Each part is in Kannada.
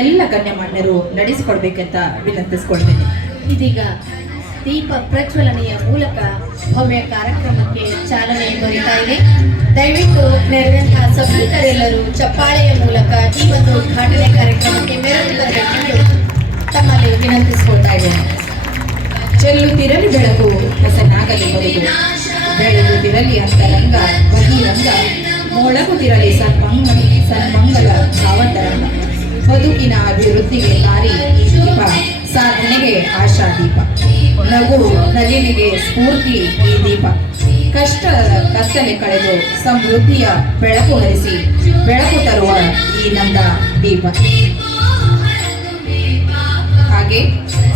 ಎಲ್ಲ ಗಣ್ಯಮಾನ್ಯರು ನಡೆಸಿಕೊಡ್ಬೇಕಂತ ವಿನಂತಿಸಿಕೊಳ್ತೇನೆ. ಇದೀಗ ದೀಪ ಪ್ರಜ್ವಲನೆಯ ಮೂಲಕ ಭವ್ಯ ಕಾರ್ಯಕ್ರಮಕ್ಕೆ ಚಾಲನೆ ದೊರೆತಾ ಇದೆ. ದಯವಿಟ್ಟು ನೆರೆದಂತಹ ಸಭಿಕರೆಲ್ಲರೂ ಚಪ್ಪಾಳೆಯ ಮೂಲಕ ಈ ಒಂದು ಉದ್ಘಾಟನೆ ಕಾರ್ಯಕ್ರಮಕ್ಕೆ ಮೆರಗು ಬರಬೇಕೆಂದು ತಮ್ಮಲ್ಲಿ ವಿನಂತಿಸಿಕೊಳ್ತಾ ಇದ್ದೇನೆ. ಚೆಲ್ಲುತ್ತಿರಲಿ ಬೆಳಕು ಹೊಸನಾಗಲಿ ಬದುಕು, ಬೆಳಗುತ್ತಿರಲಿ ಅಂತರಂಗ ಬಹಿರಂಗ, ಮೊಳಗುತ್ತಿರಲಿ ಸನ್ಮಂಗಲ ಭಾವತರಂಗ, ಬದುಕಿನ ಅಭಿವೃದ್ಧಿಗೆ ದಾರಿ ಈ ದೀಪ, ಸಾಧನೆಗೆ ಆಶಾ ದೀಪ, ನಗು ನಲಿನಿಗೆ ಸ್ಫೂರ್ತಿ ಈ ದೀಪ, ಕಷ್ಟ ಕತ್ತಲೆ ಕಳೆದು ಸಮೃದ್ಧಿಯ ಬೆಳಕು ಹರಿಸಿ ಬೆಳಕು ತರುವ ಈ ನಂದ ದೀಪ. ಹಾಗೆ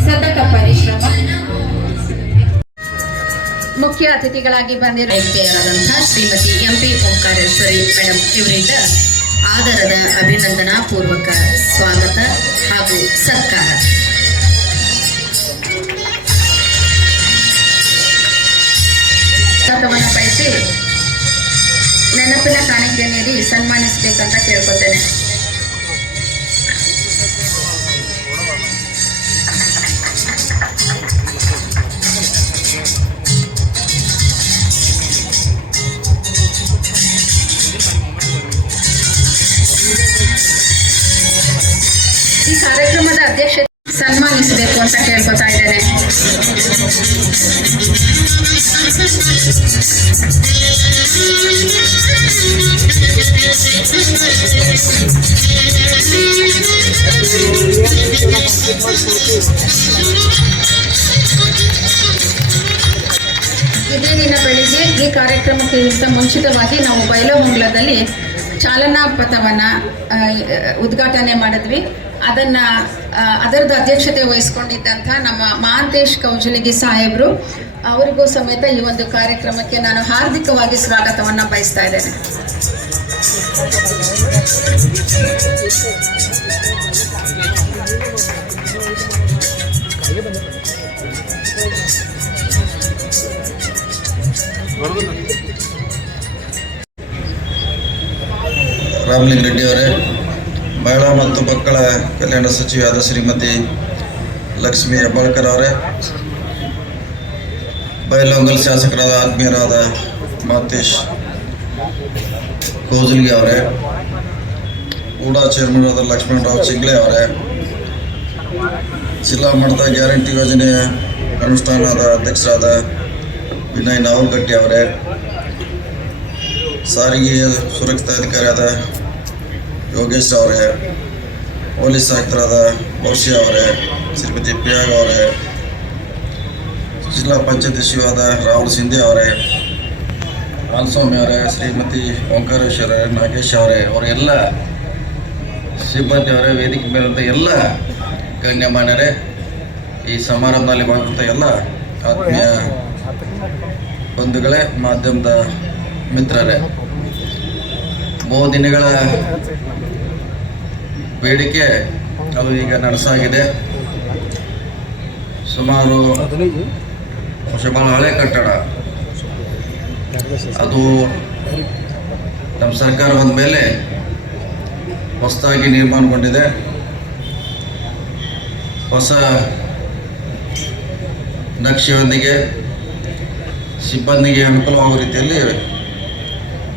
ಸತತ ಪರಿಶ್ರಮ. ಮುಖ್ಯ ಅತಿಥಿಗಳಾಗಿ ಬಂದಿರುವಂತಹ ಶ್ರೀಮತಿ ಎಂಪಿ ಓಂಕಾರೇಶ್ವರಿ ಮೇಡಮ್ ಇವರಿಂದ ಆದರದ ಅಭಿನಂದನಾ ಪೂರ್ವಕ ಸ್ವಾಗತ ಹಾಗೂ ಸತ್ಕಾರ. ಬಯಸಿ ನೆನಪಿನ ಕಾಣಿಕೆ ನೀಡಿ ಸನ್ಮಾನಿಸಬೇಕಂತ ಕೇಳ್ಕೊತೇನೆ. ಈ ಕಾರ್ಯಕ್ರಮದ ಅಧ್ಯಕ್ಷ ಸನ್ಮಾನಿಸಬೇಕು ಅಂತ ಕೇಳ್ಕೊತಾ ಇದ್ದೇನೆ. ಇದೇ ದಿನ ಬೆಳಿಗ್ಗೆ ಈ ಕಾರ್ಯಕ್ರಮಕ್ಕಿಂತ ಮುಂಚಿತವಾಗಿ ನಾವು ಬೈಲಹೊಂಗಲದಲ್ಲಿ ಚಾಲನಾ ಪಥವನ್ನು ಉದ್ಘಾಟನೆ ಮಾಡಿದ್ವಿ. ಅದರದ್ದು ಅಧ್ಯಕ್ಷತೆ ವಹಿಸ್ಕೊಂಡಿದ್ದಂಥ ನಮ್ಮ ಮಹಾಂತೇಶ್ ಕೌಜಲಗಿ ಸಾಹೇಬರು, ಅವರಿಗೂ ಸಮೇತ ಈ ಒಂದು ಕಾರ್ಯಕ್ರಮಕ್ಕೆ ನಾನು ಹಾರ್ದಿಕವಾಗಿ ಸ್ವಾಗತವನ್ನು ಬಯಸ್ತಾ ಇದ್ದೇನೆ. ರಾಮಲಿಂಗ ರೆಡ್ಡಿ ಅವರೇ, ಮಹಿಳಾ ಮತ್ತು ಮಕ್ಕಳ ಕಲ್ಯಾಣ ಸಚಿವೆಯಾದ ಶ್ರೀಮತಿ ಲಕ್ಷ್ಮೀ ಹೆಬ್ಬಾಳ್ಕರ್ ಅವರೇ, ಬೈಲಹೊಂಗಲ ಶಾಸಕರಾದ ಆತ್ಮೀಯರಾದ ಮಾತೇಶ್ ಕೋಜಲ್ಗಿ ಅವರೇ, ಕೂಡ ಚೇರ್ಮನ್ ಆದ ಲಕ್ಷ್ಮಣರಾವ್ ಚಿಂಗ್ಳೆ ಅವರೇ, ಜಿಲ್ಲಾ ಮಟ್ಟದ ಗ್ಯಾರಂಟಿ ಯೋಜನೆಯ ಅನುಷ್ಠಾನದ ಅಧ್ಯಕ್ಷರಾದ ವಿನಯ್ ನಾವಲ್ಗಟ್ಟಿ ಅವರೇ, ಸಾರಿಗೆ ಸುರಕ್ಷತಾ ಅಧಿಕಾರಿಯಾದ ಯೋಗೇಶ್ ಅವರೇ, ಪೊಲೀಸ್ ಆಯುಕ್ತರಾದ ಮೌರ್ಷಿ ಅವರೇ, ಶ್ರೀಮತಿ ಪ್ರಿಯಾಗ್ ಅವರೇ, ಜಿಲ್ಲಾ ಪಂಚಾಯತ್ ಸಚಿವರಾದ ರಾಹುಲ್ ಸಿಂಧೆ ಅವರೇ, ಹಾಲಸ್ವಾಮಿ ಅವರೇ, ಶ್ರೀಮತಿ ಓಂಕಾರೇಶ್ವರ ನಾಗೇಶ್ ಅವರೇ, ಅವರೆಲ್ಲ ಸಿಬ್ಬಂದಿ ಅವರೇ, ವೇದಿಕೆ ಮೇಲಿದ್ದ ಎಲ್ಲ ಗಣ್ಯಮಾನ್ಯರೇ, ಈ ಸಮಾರಂಭದಲ್ಲಿ ಭಾಗವಹಿಸಿದ ಎಲ್ಲ ಆತ್ಮೀಯ ಬಂಧುಗಳೇ, ಮಾಧ್ಯಮದ ಮಿತ್ರರೇ, ಬಹು ದಿನಗಳ ಬೇಡಿಕೆ ಅದು ಈಗ ನಡೆಸಾಗಿದೆ. ಸುಮಾರು ಭಾಳ ಹಳೆ ಕಟ್ಟಡ ಅದು ನಮ್ಮ ಸರ್ಕಾರ ಬಂದ ಮೇಲೆ ಹೊಸದಾಗಿ ನಿರ್ಮಾಣಗೊಂಡಿದೆ. ಹೊಸ ನಕ್ಷೆಯೊಂದಿಗೆ ಸಿಬ್ಬಂದಿಗೆ ಅನುಕೂಲವಾಗುವ ರೀತಿಯಲ್ಲಿ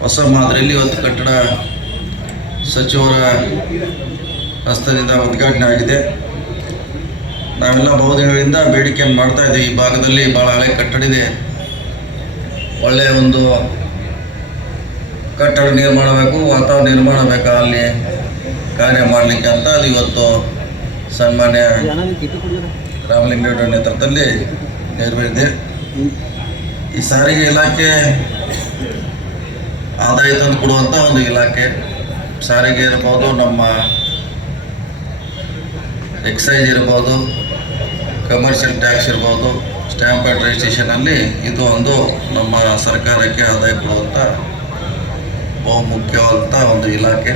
ಹೊಸ ಮಾದರಿಯಲ್ಲಿ ಇವತ್ತು ಕಟ್ಟಡ ಸಚಿವರ ಹಸ್ತದಿಂದ ಉದ್ಘಾಟನೆ ಆಗಿದೆ. ನಾವೆಲ್ಲ ಬಹುದಿನಗಳಿಂದ ಬೇಡಿಕೆಯನ್ನು ಮಾಡ್ತಾ ಇದ್ದೀವಿ. ಈ ಭಾಗದಲ್ಲಿ ಭಾಳ ಹಳೆ ಕಟ್ಟಡ ಇದೆ, ಒಳ್ಳೆಯ ಒಂದು ಕಟ್ಟಡ ನಿರ್ಮಾಣ ಬೇಕು, ವಾತಾವರಣ ನಿರ್ಮಾಣ ಬೇಕು ಅಲ್ಲಿ ಕಾರ್ಯ ಮಾಡಲಿಕ್ಕೆ ಅಂತ. ಅದು ಇವತ್ತು ಸನ್ಮಾನ್ಯ ರಾಮಲಿಂಗ ರೆಡ್ಡಿ ನೇತೃತ್ವದಲ್ಲಿ ನೆರವೇರಿದೆ. ಈ ಸಾರಿಗೆ ಇಲಾಖೆ ಆದಾಯ ತಂದು ಕೊಡುವಂಥ ಒಂದು ಇಲಾಖೆ. ಸಾರಿಗೆ ಇರ್ಬೋದು, ನಮ್ಮ ಎಕ್ಸೈಸ್ ಇರ್ಬೋದು, ಕಮರ್ಷಿಯಲ್ ಟ್ಯಾಕ್ಸ್ ಇರ್ಬೋದು, ಸ್ಟ್ಯಾಂಪ್ ಆ್ಯಂಡ್ ರಿಜಿಸ್ಟ್ರೇಷನಲ್ಲಿ ಇದು ಒಂದು ನಮ್ಮ ಸರ್ಕಾರಕ್ಕೆ ಆದಾಯ ಕೊಡುವಂಥ ಬಹುಮುಖ್ಯವಾದಂಥ ಒಂದು ಇಲಾಖೆ.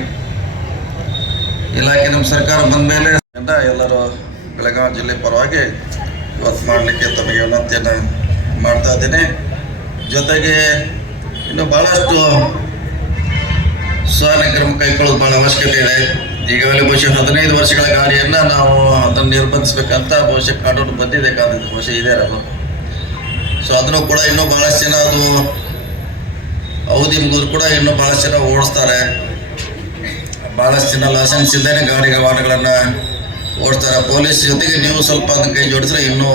ನಮ್ಮ ಸರ್ಕಾರ ಬಂದ ಮೇಲೆ ಎಲ್ಲರೂ ಬೆಳಗಾವಿ ಜಿಲ್ಲೆ ಪರವಾಗಿ ಇವತ್ತು ಮಾಡಲಿಕ್ಕೆ ತಮಗೆ ವಿನಂತಿಯನ್ನು ಮಾಡ್ತಾ ಇದ್ದೇನೆ. ಜೊತೆಗೆ ಇನ್ನು ಭಾಳಷ್ಟು ಸುಧಾರಣೆ ಕ್ರಮ ಕೈಗೊಳ್ಳೋದು ಭಾಳ ಅವಶ್ಯಕತೆ ಇದೆ. ಈಗಾಗಲೇ ಬಹುಶಃ 15 ವರ್ಷಗಳ ಗಾಡಿಯನ್ನು ನಾವು ಅದನ್ನು ನಿರ್ಬಂಧಿಸಬೇಕಂತ ಬಹುಶಃ ಕಾನೂನು ಬಂದಿದೆ, ಬಹುಶಃ ಇದೆ ಅದು. ಸೊ ಅದನ್ನು ಕೂಡ ಇನ್ನೂ ಭಾಳಷ್ಟು ಜನ ಅದು ಅವಧಿ ಮುಗಿದ್ರು ಕೂಡ ಇನ್ನೂ ಭಾಳಷ್ಟು ಜನ ಓಡಿಸ್ತಾರೆ. ಭಾಳಷ್ಟು ಜನ ಲೈಸೆನ್ಸ್ ಇಲ್ಲದೇ ವಾಹನಗಳನ್ನು ಓಡಿಸ್ತಾರೆ. ಪೊಲೀಸ್ ಜೊತೆಗೆ ನೀವು ಸ್ವಲ್ಪ ಅದನ್ನು ಕೈ ಜೋಡಿಸಿದ್ರೆ ಇನ್ನೂ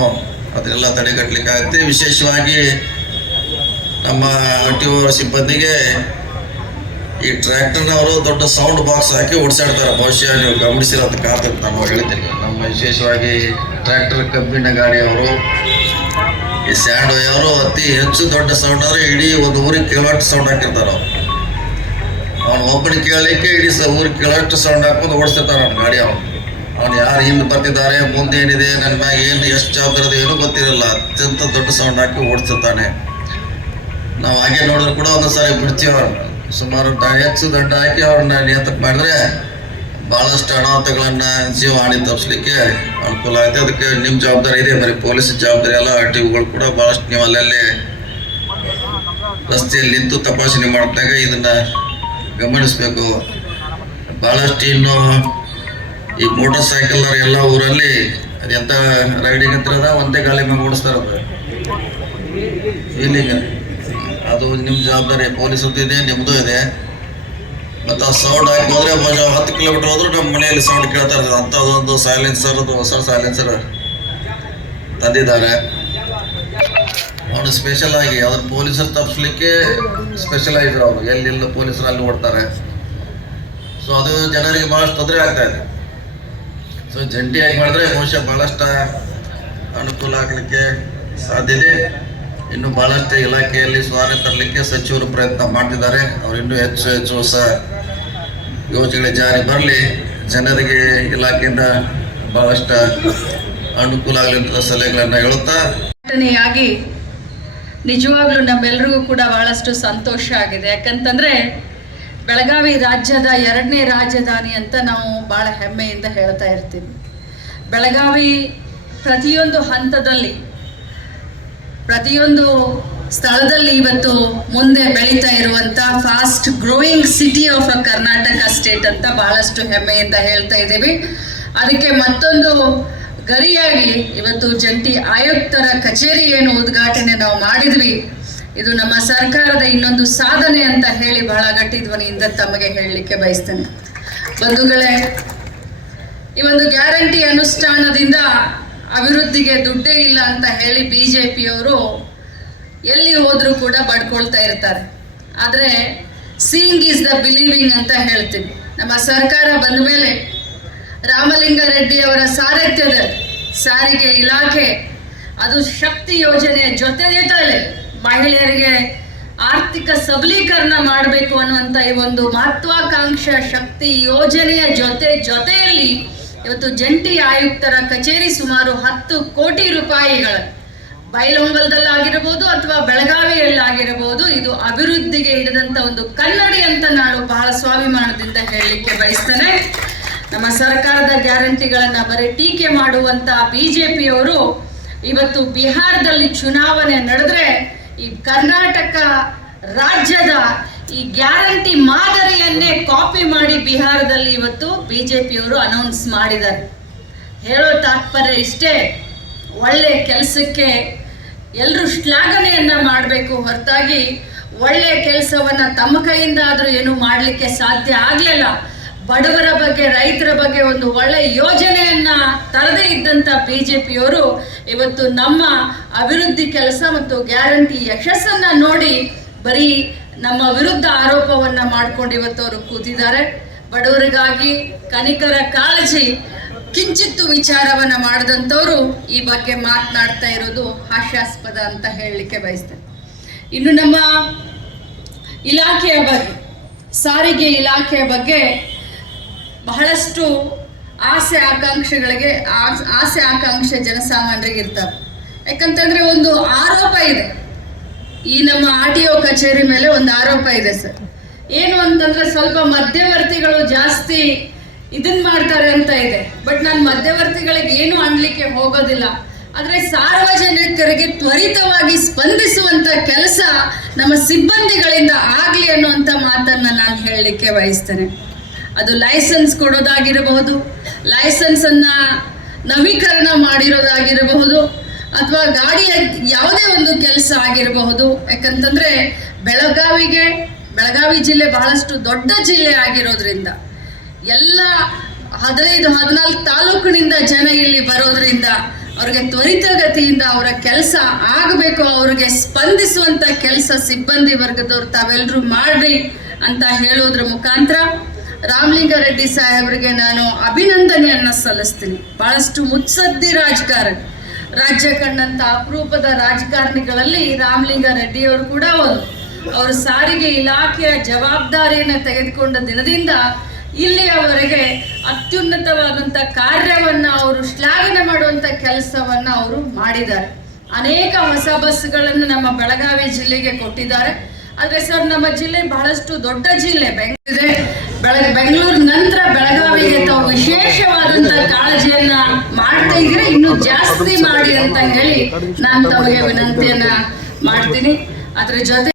ಅದನ್ನೆಲ್ಲ ತಡೆಗಟ್ಟಲಿಕ್ಕೆ ಆಗುತ್ತೆ. ವಿಶೇಷವಾಗಿ ನಮ್ಮ RTO ಸಿಬ್ಬಂದಿಗೆ ಈ ಟ್ರ್ಯಾಕ್ಟರ್ನವರು ದೊಡ್ಡ ಸೌಂಡ್ ಬಾಕ್ಸ್ ಹಾಕಿ ಓಡಿಸಾಡ್ತಾರೆ. ಬಹುಶಃ ನೀವು ಗಮನಿಸಿರೋದು ಕಾರ್ತದೆ. ನಾನು ಹೇಳಿದ್ದೀನಿ, ನಮ್ಮ ವಿಶೇಷವಾಗಿ ಟ್ರ್ಯಾಕ್ಟರ್ ಕಬ್ಬಿನ ಗಾಡಿಯವರು, ಈ ಸ್ಯಾಂಡ್ ಅವರು ಅತಿ ಹೆಚ್ಚು ದೊಡ್ಡ ಸೌಂಡ್ ಅಂದರೆ ಇಡೀ ಒಂದು ಊರಿಗೆ ಕೇಳೋಷ್ಟು ಸೌಂಡ್ ಹಾಕಿರ್ತಾರೆ. ಅವನು ಒಬ್ಬನಿಗೆ ಕೇಳಲಿಕ್ಕೆ ಇಡೀ ಊರಿಗೆ ಕೇಳೋಷ್ಟು ಸೌಂಡ್ ಹಾಕೊಂಡು ಓಡಿಸ್ತಿರ್ತಾನೆ ಅವ್ನ ಗಾಡಿ. ಅವನು ಯಾರು ಹಿಂದೆ ಬರ್ತಿದ್ದಾರೆ, ಮುಂದೆ ಏನಿದೆ, ನನ್ನ ಮ್ಯಾಗ ಏನು ಎಷ್ಟು ಜವಾಬ್ದಾರಿ ಏನೂ ಗೊತ್ತಿರಲ್ಲ, ಅತ್ಯಂತ ದೊಡ್ಡ ಸೌಂಡ್ ಹಾಕಿ ಓಡಿಸ್ತಿರ್ತಾನೆ. ನಾವು ಹಾಗೆ ನೋಡಿದ್ರು ಕೂಡ ಒಂದು ಸಾರಿ ಬಿಡ್ತೀವಿ. ಅವ್ರನ್ನ ಸುಮಾರು ಹೆಚ್ಚು ದಂಡ ಹಾಕಿ ಅವ್ರನ್ನ ನಿಯಂತ್ರಣ ಮಾಡಿದ್ರೆ ಭಾಳಷ್ಟು ಅನಾಹುತಗಳನ್ನು ಜೀವಹಾನಿ ತಪ್ಪಿಸ್ಲಿಕ್ಕೆ ಅನುಕೂಲ ಆಗುತ್ತೆ. ಅದಕ್ಕೆ ನಿಮ್ಮ ಜವಾಬ್ದಾರಿ ಇದೆ, ಬರೀ ಪೊಲೀಸ್ ಜವಾಬ್ದಾರಿ ಅಲ್ಲ. RTOಗಳು ಕೂಡ ಭಾಳಷ್ಟು ನೀವು ಅಲ್ಲಲ್ಲಿ ರಸ್ತೆಯಲ್ಲಿ ನಿಂತು ತಪಾಸಣೆ ಮಾಡಿದಾಗ ಇದನ್ನು ಗಮನಿಸಬೇಕು. ಭಾಳಷ್ಟು ಇನ್ನು ಈ ಮೋಟರ್ ಸೈಕಲ್ ಎಲ್ಲ ಊರಲ್ಲಿ ಅದೆಂಥ ರೈಡಿಂಗ್ ಹತ್ತಿರದ ಒಂದೇ ಗಾಳಿ ಮ್ಯಾಗ ಓಡಿಸ್ತಾರೆ. ಇಲ್ಲಿಗೆ ಅದು ನಿಮ್ಮ ಜವಾಬ್ದಾರಿ, ಪೊಲೀಸದ್ದು ಇದೆ, ನಿಮ್ಮದು ಇದೆ. ಮತ್ತು ಆ ಸೌಂಡ್ ಹಾಕಿ ಹೋದರೆ 10 ಕಿಲೋಮೀಟರ್ ಹೋದ್ರೂ ನಮ್ಮ ಮನೆಯಲ್ಲಿ ಸೌಂಡ್ ಕೇಳ್ತಾ ಇರ್ತದೆ. ಅಂಥದ್ದೊಂದು ಸೈಲೆನ್ಸರ್, ಅದು ಹೊಸ ಸೈಲೆನ್ಸರ್ ತಂದಿದ್ದಾರೆ. ಅವನು ಸ್ಪೆಷಲ್ ಆಗಿ ಅವ್ರ ಪೊಲೀಸರು ತಪ್ಪಿಸ್ಲಿಕ್ಕೆ ಸ್ಪೆಷಲೈಸ್ಡ್ ಅವರು, ಎಲ್ಲೆಲ್ಲ ಪೊಲೀಸರು ಅಲ್ಲಿ ಓಡ್ತಾರೆ. ಸೊ ಅದು ಜನರಿಗೆ ಭಾಳಷ್ಟು ತೊಂದರೆ ಆಗ್ತಾ ಇದೆ. ಸೊ ಜಂಟಿಯಾಗಿ ಮಾಡಿದ್ರೆ ಬಹುಶಃ ಭಾಳಷ್ಟು ಅನುಕೂಲ ಆಗಲಿಕ್ಕೆ ಸಾಧ್ಯತೆ. ಇನ್ನು ಭಾಳಷ್ಟು ಇಲಾಖೆಯಲ್ಲಿ ಸುಧಾರಣೆ ತರಲಿಕ್ಕೆ ಸಚಿವರು ಪ್ರಯತ್ನ ಮಾಡ್ತಿದ್ದಾರೆ. ಅವರು ಇನ್ನೂ ಹೆಚ್ಚು ಹೊಸ ಯೋಜನೆ ಜಾರಿ ಬರಲಿ, ಜನರಿಗೆ ಇಲಾಖೆಯಿಂದ ಭಾಳಷ್ಟು ಅನುಕೂಲ ಆಗಲಿ ಅಂತ ಸಲಹೆಗಳನ್ನು ಹೇಳುತ್ತಾ, ಘಟನೆಯಾಗಿ ನಿಜವಾಗ್ಲೂ ನಮ್ಮೆಲ್ಲರಿಗೂ ಕೂಡ ಬಹಳಷ್ಟು ಸಂತೋಷ ಆಗಿದೆ. ಯಾಕಂತಂದರೆ ಬೆಳಗಾವಿ ರಾಜ್ಯದ 2ನೇ ರಾಜಧಾನಿ ಅಂತ ನಾವು ಭಾಳ ಹೆಮ್ಮೆಯಿಂದ ಹೇಳ್ತಾ ಇರ್ತೀವಿ. ಬೆಳಗಾವಿ ಪ್ರತಿಯೊಂದು ಹಂತದಲ್ಲಿ, ಪ್ರತಿಯೊಂದು ಸ್ಥಳದಲ್ಲಿ ಇವತ್ತು ಮುಂದೆ ಬೆಳೀತಾ ಇರುವಂತ fast growing city of a Karnataka state ಅಂತ ಬಹಳಷ್ಟು ಹೆಮ್ಮೆಯಿಂದ ಹೇಳ್ತಾ ಇದ್ದೀವಿ. ಅದಕ್ಕೆ ಮತ್ತೊಂದು ಗರಿಯಾಗಿ ಇವತ್ತು ಜಂಟಿ ಆಯುಕ್ತರ ಕಚೇರಿ ಏನು ಉದ್ಘಾಟನೆ ನಾವು ಮಾಡಿದ್ವಿ, ಇದು ನಮ್ಮ ಸರ್ಕಾರದ ಇನ್ನೊಂದು ಸಾಧನೆ ಅಂತ ಹೇಳಿ ಬಹಳ ಗಟ್ಟಿ ಧ್ವನಿಯಿಂದ ತಮಗೆ ಹೇಳಲಿಕ್ಕೆ ಬಯಸ್ತೇನೆ. ಬಂಧುಗಳೇ, ಈ ಒಂದು ಗ್ಯಾರಂಟಿ ಅನುಷ್ಠಾನದಿಂದ ಅಭಿವೃದ್ಧಿಗೆ ದುಡ್ಡೇ ಇಲ್ಲ ಅಂತ ಹೇಳಿ ಬಿಜೆಪಿಯವರು ಎಲ್ಲಿ ಹೋದ್ರೂ ಕೂಡ ಬಡ್ಕೊಳ್ತಾ ಇರ್ತಾರೆ. ಆದರೆ ಸೀಯಿಂಗ್ ಈಸ್ ದ ಬಿಲೀವಿಂಗ್ ಅಂತ ಹೇಳ್ತೀವಿ. ನಮ್ಮ ಸರ್ಕಾರ ಬಂದ ಮೇಲೆ ರಾಮಲಿಂಗಾರೆಡ್ಡಿ ಅವರ ಸಾರಥ್ಯದಲ್ಲಿ ಸಾರಿಗೆ ಇಲಾಖೆ ಅದು ಶಕ್ತಿ ಯೋಜನೆ ಜೊತೆಗೆ ಮಹಿಳೆಯರಿಗೆ ಆರ್ಥಿಕ ಸಬಲೀಕರಣ ಮಾಡಬೇಕು ಅನ್ನುವಂಥ ಈ ಒಂದು ಮಹತ್ವಾಕಾಂಕ್ಷ ಶಕ್ತಿ ಯೋಜನೆಯ ಜೊತೆಯಲ್ಲಿ ಇವತ್ತು ಜಂಟಿ ಆಯುಕ್ತರ ಕಚೇರಿ ಸುಮಾರು 10 ಕೋಟಿ ರೂಪಾಯಿಗಳ ಬೈಲಹೊಂಗಲದಲ್ಲಾಗಿರಬಹುದು ಅಥವಾ ಬೆಳಗಾವಿಯಲ್ಲಾಗಿರಬಹುದು, ಇದು ಅಭಿವೃದ್ಧಿಗೆ ಹಿಡಿದಂತ ಒಂದು ಕನ್ನಡಿ ಅಂತ ನಾನು ಬಹಳ ಸ್ವಾಭಿಮಾನದಿಂದ ಹೇಳಲಿಕ್ಕೆ ಬಯಸ್ತೇನೆ. ನಮ್ಮ ಸರ್ಕಾರದ ಗ್ಯಾರಂಟಿಗಳನ್ನ ಬರೀ ಟೀಕೆ ಮಾಡುವಂತ ಬಿಜೆಪಿಯವರು ಇವತ್ತು ಬಿಹಾರದಲ್ಲಿ ಚುನಾವಣೆ ನಡೆದ್ರೆ ಈ ಕರ್ನಾಟಕ ರಾಜ್ಯದ ಈ ಗ್ಯಾರಂಟಿ ಮಾದರಿಯನ್ನೇ ಕಾಪಿ ಮಾಡಿ ಬಿಹಾರದಲ್ಲಿ ಇವತ್ತು ಬಿಜೆಪಿಯವರು ಅನೌನ್ಸ್ ಮಾಡಿದ್ದಾರೆ. ಹೇಳೋ ತಾತ್ಪರ್ಯ ಇಷ್ಟೇ, ಒಳ್ಳೆ ಕೆಲಸಕ್ಕೆ ಎಲ್ಲರೂ ಶ್ಲಾಘನೆಯನ್ನ ಮಾಡಬೇಕು ಹೊರತಾಗಿ ಒಳ್ಳೆ ಕೆಲಸವನ್ನ ತಮ್ಮ ಕೈಯಿಂದ ಆದರೂ ಏನು ಮಾಡಲಿಕ್ಕೆ ಸಾಧ್ಯ ಆಗಲಿಲ್ಲ. ಬಡವರ ಬಗ್ಗೆ, ರೈತರ ಬಗ್ಗೆ ಒಂದು ಒಳ್ಳೆ ಯೋಜನೆಯನ್ನ ತರದೇ ಇದ್ದಂತ ಬಿಜೆಪಿಯವರು ಇವತ್ತು ನಮ್ಮ ಅಭಿವೃದ್ಧಿ ಕೆಲಸ ಮತ್ತು ಗ್ಯಾರಂಟಿ ಯಶಸ್ಸನ್ನ ನೋಡಿ ಬರೀ ನಮ್ಮ ವಿರುದ್ಧ ಆರೋಪವನ್ನ ಮಾಡ್ಕೊಂಡು ಇವತ್ತು ಅವರು ಕೂತಿದ್ದಾರೆ. ಬಡವರಿಗಾಗಿ ಕನಿಕರ ಕಾಳಜಿ ಕಿಂಚಿತ್ತು ವಿಚಾರವನ್ನ ಮಾಡದಂತವರು ಈ ಬಗ್ಗೆ ಮಾತನಾಡ್ತಾ ಇರೋದು ಹಾಸ್ಯಾಸ್ಪದ ಅಂತ ಹೇಳಲಿಕ್ಕೆ ಬಯಸ್ತೇನೆ. ಇನ್ನು ನಮ್ಮ ಇಲಾಖೆಯ ಬಗ್ಗೆ, ಸಾರಿಗೆ ಇಲಾಖೆಯ ಬಗ್ಗೆ ಬಹಳಷ್ಟು ಆಸೆ ಆಕಾಂಕ್ಷೆ ಜನಸಾಮಾನ್ಯರಿಗೆ ಇರ್ತಾರೆ. ಯಾಕಂತಂದ್ರೆ ಒಂದು ಆರೋಪ ಇದೆ, ಈ ನಮ್ಮ RTO ಕಚೇರಿ ಮೇಲೆ ಒಂದು ಆರೋಪ ಇದೆ ಸರ್. ಏನು ಅಂತಂದ್ರೆ ಸ್ವಲ್ಪ ಮಧ್ಯವರ್ತಿಗಳು ಜಾಸ್ತಿ ಇದನ್ ಮಾಡ್ತಾರೆ ಅಂತ ಇದೆ. ಬಟ್ ನಾನು ಮಧ್ಯವರ್ತಿಗಳಿಗೆ ಏನು ಅನ್ಲಿಕ್ಕೆ ಹೋಗೋದಿಲ್ಲ. ಆದ್ರೆ ಸಾರ್ವಜನಿಕರಿಗೆ ತ್ವರಿತವಾಗಿ ಸ್ಪಂದಿಸುವಂತ ಕೆಲಸ ನಮ್ಮ ಸಿಬ್ಬಂದಿಗಳಿಂದ ಆಗ್ಲಿ ಅನ್ನುವಂತ ಮಾತನ್ನ ನಾನು ಹೇಳಲಿಕ್ಕೆ ಬಯಸ್ತೇನೆ. ಅದು ಲೈಸೆನ್ಸ್ ಕೊಡೋದಾಗಿರಬಹುದು, ಲೈಸೆನ್ಸ್ ಅನ್ನ ನವೀಕರಣ ಮಾಡಿರೋದಾಗಿರಬಹುದು, ಅಥವಾ ಗಾಡಿಯ ಯಾವುದೇ ಒಂದು ಕೆಲಸ ಆಗಿರಬಹುದು. ಯಾಕಂತಂದ್ರೆ ಬೆಳಗಾವಿ ಜಿಲ್ಲೆ ಬಹಳಷ್ಟು ದೊಡ್ಡ ಜಿಲ್ಲೆ ಆಗಿರೋದ್ರಿಂದ ಎಲ್ಲ 15-14 ತಾಲೂಕಿನಿಂದ ಜನ ಇಲ್ಲಿ ಬರೋದ್ರಿಂದ ಅವ್ರಿಗೆ ತ್ವರಿತಗತಿಯಿಂದ ಅವರ ಕೆಲಸ ಆಗಬೇಕು, ಅವ್ರಿಗೆ ಸ್ಪಂದಿಸುವಂತ ಕೆಲಸ ಸಿಬ್ಬಂದಿ ವರ್ಗದವ್ರು ತಾವೆಲ್ಲರೂ ಮಾಡ್ರಿ ಅಂತ ಹೇಳೋದ್ರ ಮುಖಾಂತರ ರಾಮಲಿಂಗಾರೆಡ್ಡಿ ಸಾಹೇಬರಿಗೆ ನಾನು ಅಭಿನಂದನೆಯನ್ನ ಸಲ್ಲಿಸ್ತೀನಿ. ಬಹಳಷ್ಟು ಮುತ್ಸದ್ದಿ ರಾಜಕಾರಣಿ, ರಾಜ್ಯ ಕಂಡಂತ ಅಪರೂಪದ ರಾಜಕಾರಣಿಗಳಲ್ಲಿ ರಾಮಲಿಂಗಾರೆಡ್ಡಿ ಅವರು ಕೂಡ ಒಂದು. ಅವರು ಸಾರಿಗೆ ಇಲಾಖೆಯ ಜವಾಬ್ದಾರಿಯನ್ನು ತೆಗೆದುಕೊಂಡ ದಿನದಿಂದ ಇಲ್ಲಿಯವರೆಗೆ ಅತ್ಯುನ್ನತವಾದಂಥ ಕಾರ್ಯವನ್ನ ಅವರು ಶ್ಲಾಘನೆ ಮಾಡುವಂತ ಕೆಲಸವನ್ನ ಅವರು ಮಾಡಿದ್ದಾರೆ. ಅನೇಕ ಹೊಸ ಬಸ್ಗಳನ್ನು ನಮ್ಮ ಬೆಳಗಾವಿ ಜಿಲ್ಲೆಗೆ ಕೊಟ್ಟಿದ್ದಾರೆ. ಆದ್ರೆ ಸರ್, ನಮ್ಮ ಜಿಲ್ಲೆ ಬಹಳಷ್ಟು ದೊಡ್ಡ ಜಿಲ್ಲೆ ಬೆಂಗಳೂರು ನಂತರ ಬೆಳಗಾವಿಗೆ ತಾವು ವಿಶೇಷವಾದಂತ ಕಾಳಜಿಯನ್ನ ಮಾಡ್ತಾ ಇದ್ರೆ ಇನ್ನೂ ಜಾಸ್ತಿ ಮಾಡಿ ಅಂತ ಹೇಳಿ ನಾನು ತಮಗೆ ವಿನಂತಿಯನ್ನ ಮಾಡ್ತೀನಿ. ಅದ್ರ ಜೊತೆ